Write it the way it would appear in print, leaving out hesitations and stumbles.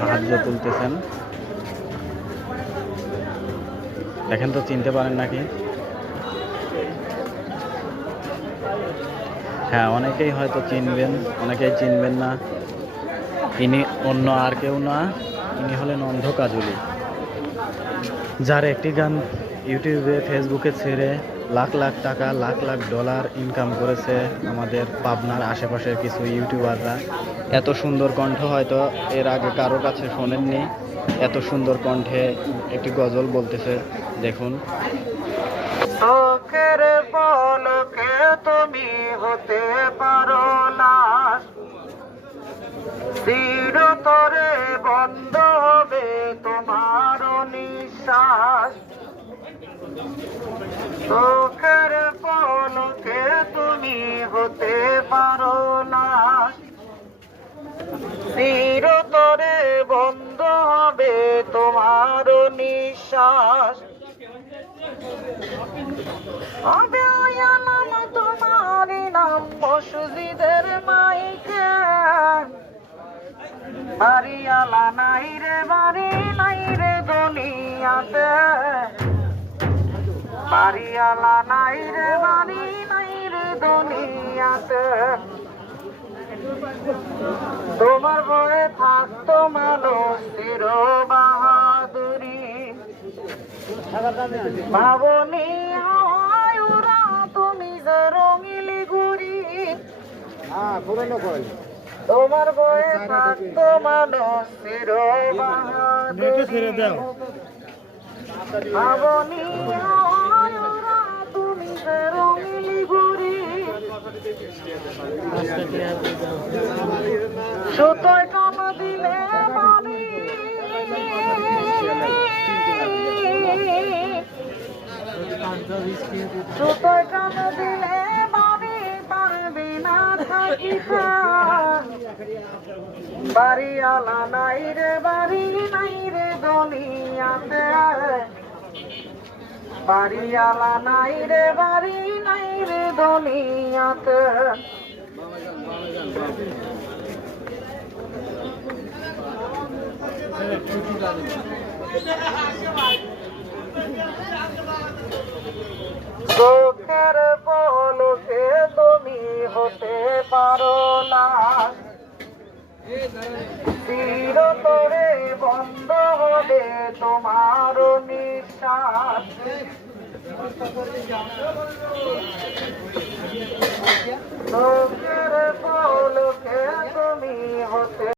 সাহায্য তুলতেছেন। দেখেন তো চিনতে পারেন নাকি? হ্যাঁ, অনেকেই হয়তো চিনবেন, অনেকেই চিনবেন না। ইনি অন্য আর কেউ না, ইনি হলেন অন্ধ কাজলি, যার একটি গান ইউটিউবে ফেসবুকে ছেড়ে লাখ লাখ টাকা লাখ লাখ ডলার ইনকাম করেছে আমাদের পাবনার আশেপাশের কিছু ইউটিউবাররা। এত সুন্দর কণ্ঠ হয়তো এর আগে কারো কাছে শোনেননি। এত সুন্দর কণ্ঠে একটি গজল বলতেছে, দেখুন। চোখের পলকে তুমি হতে পারো লাশ, চিরতরে বন্ধ হবে তোমার নিঃশ্বাস। চোখের পলকে তুমি হতে পারো লাশ, চিরতরে বন্ধ হবে তোমার নিঃশ্বাস। তোমার নাম মসজিদের মাইকে, বাড়িওয়ালা নাই রে বাড়ি নাই রে দুনিয়াতে, বাড়িওয়ালা নাই রে বাড়ি নাই রে দুনিয়াতে। তোমার বয়ে থাকতো মানুষ চির বাহাদুরি, ভাবনি ওরা তুমি যে রঙিলি ঘুরি। তোমার বয়ে থাকতো মানুষ চির বাহাদুরি, ভাবনি ওরা তুমি যে রঙিলি ঘুরি। সুতোয় কাম দিলে বাড়ি, সুতোয় কাম দিলে বাড়ি পারবি না থাকিতে, বাড়িওয়ালা নাই রে বাড়ি নাই রে দুনিয়াতে, বাড়িওয়ালা নাই রে বাড়ি নাই রে দুনিয়াতে। চোখের পলকে তুমি হতে পারো লাশ, চিরতরে বন্ধ হবে তোমার নিঃশ্বাস। চোখের পলকে তুমি হতে